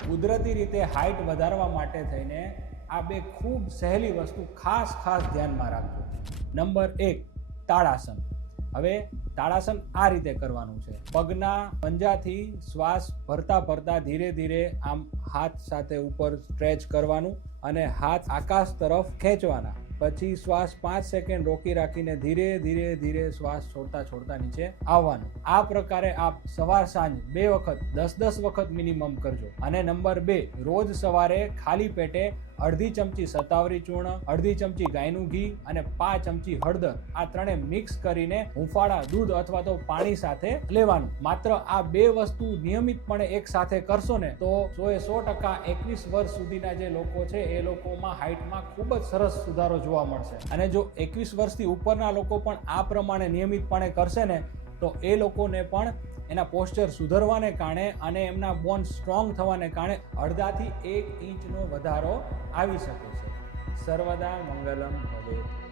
કુદરતી રીતે હાઇટ વધારવા માટે થઈને આ બે ખૂબ સહેલી વસ્તુ ખાસ ધ્યાનમાં રાખજો. નંબર 1, તાળાસન. હવે તાળાસન આ રીતે કરવાનું છે. પગના પંજાથી શ્વાસ ભરતા ધીરે ધીરે આમ હાથ સાથે ઉપર સ્ટ્રેચ કરવાનું અને હાથ આકાશ તરફ ખેંચવાના. પછી શ્વાસ 5 સેકન્ડ રોકી રાખીને ધીરે ધીરે શ્વાસ છોડતા નીચે આવવાનું. આ પ્રકારે આપ સવાર સાંજ 2 વખત 10 વખત મિનિમમ કરજો. અને નંબર 2, રોજ સવારે ખાલી પેટે અડધી ચમચી શતાવરી ચૂર્ણ, અડધી ચમચી ગાયનું ઘી અને 5 ચમચી હળદર, આ ત્રણે મિક્સ કરીને હુંફાળા દૂધ અથવા તો પાણી સાથે લેવાનું. માત્ર આ 2 વસ્તુ નિયમિતપણે એક સાથે કરશો ને તો 100% 21 વર્ષ સુધીના જે લોકો છે એ લોકોમાં હાઇટમાં ખૂબ જ સરસ સુધારો જોવા મળશે. અને જો 21 વર્ષથી ઉપરના લોકો પણ આ પ્રમાણે નિયમિતપણે કરશે ને તો એ લોકોને પણ એના પોસ્ચર સુધરવાને કારણે અને એમના બોન સ્ટ્રોંગ થવાને કારણે 1.5 થી 1 ઇંચનો વધારો આવી શકે છે. સર્વદા મંગલમ ભવેત.